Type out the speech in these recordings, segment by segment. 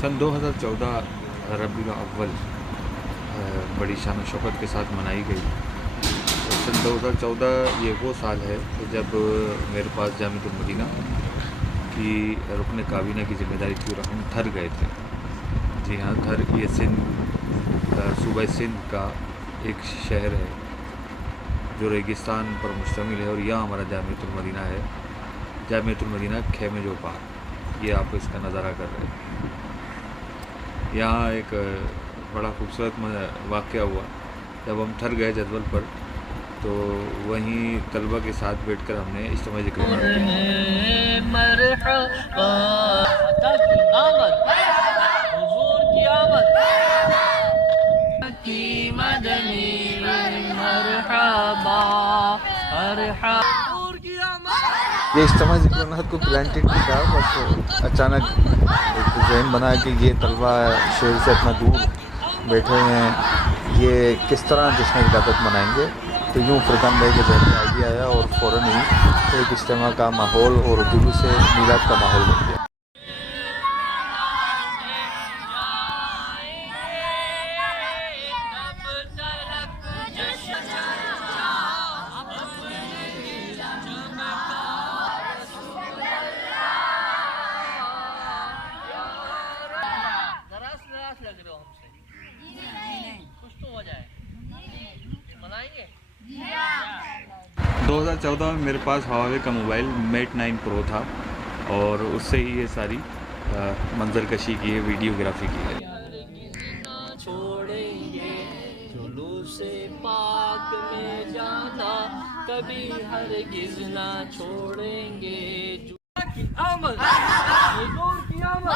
सन 2014 रबीउल अव्वल बड़ी शान शौकत के साथ मनाई गई। तो सन 2014 ये वो साल है जब मेरे पास जामिअतुल मदीना की रुकन काबीना की ज़िम्मेदारी थी और हम थर गए थे। जी हाँ, थर ये सूबा सिंध का एक शहर है जो रेगिस्तान पर मुश्तमिल है और यहाँ हमारा जामिअतुल मदीना है। जामिअतुल मदीना खेमे जो पार, ये आप इसका नज़ारा कर रहे हैं। यहाँ एक बड़ा खूबसूरत वाक़या हुआ जब हम ठहर गए जदवल पर, तो वहीं तलबा के साथ बैठकर हमने इज्तिमा ज़िक्र ये इज्तिमा ज़िक्र को प्लांटेड नहीं था, बस अचानक एक जहन बना कि ये तलबा शहर से इतना दूर बैठे हुए हैं, ये किस तरह जश्न विलादत मनाएंगे। तो यूँ फुरकान भाई के जहन में आइडिया आया और फ़ौरन ही एक इज्तिमा का माहौल और जुलूस से मीलाद का माहौल बन गया। लग रहे हो हमसे, कुछ तो हो जाए, मनाएंगे। 2014 में मेरे पास हुआवे का मोबाइल मेट 9 प्रो था और उससे ही ये सारी मंजरकशी की है, वीडियोग्राफी की है। छोड़ेंगे जुलूस से पाक में जाना, कभी हरगिज़ ना छोड़ेंगे। की आमद, हुजूर की आमद।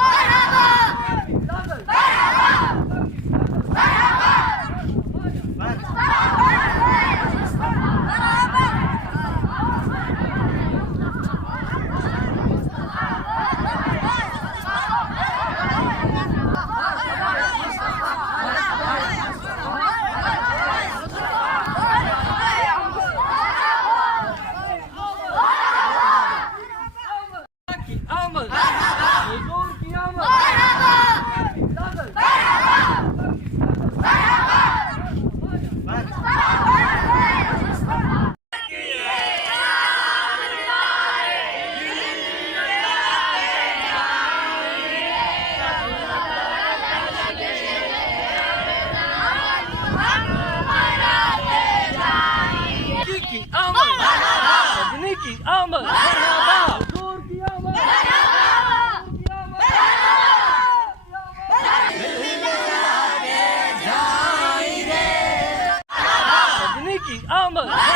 की आमद, हुजूर की आमद, की आमद।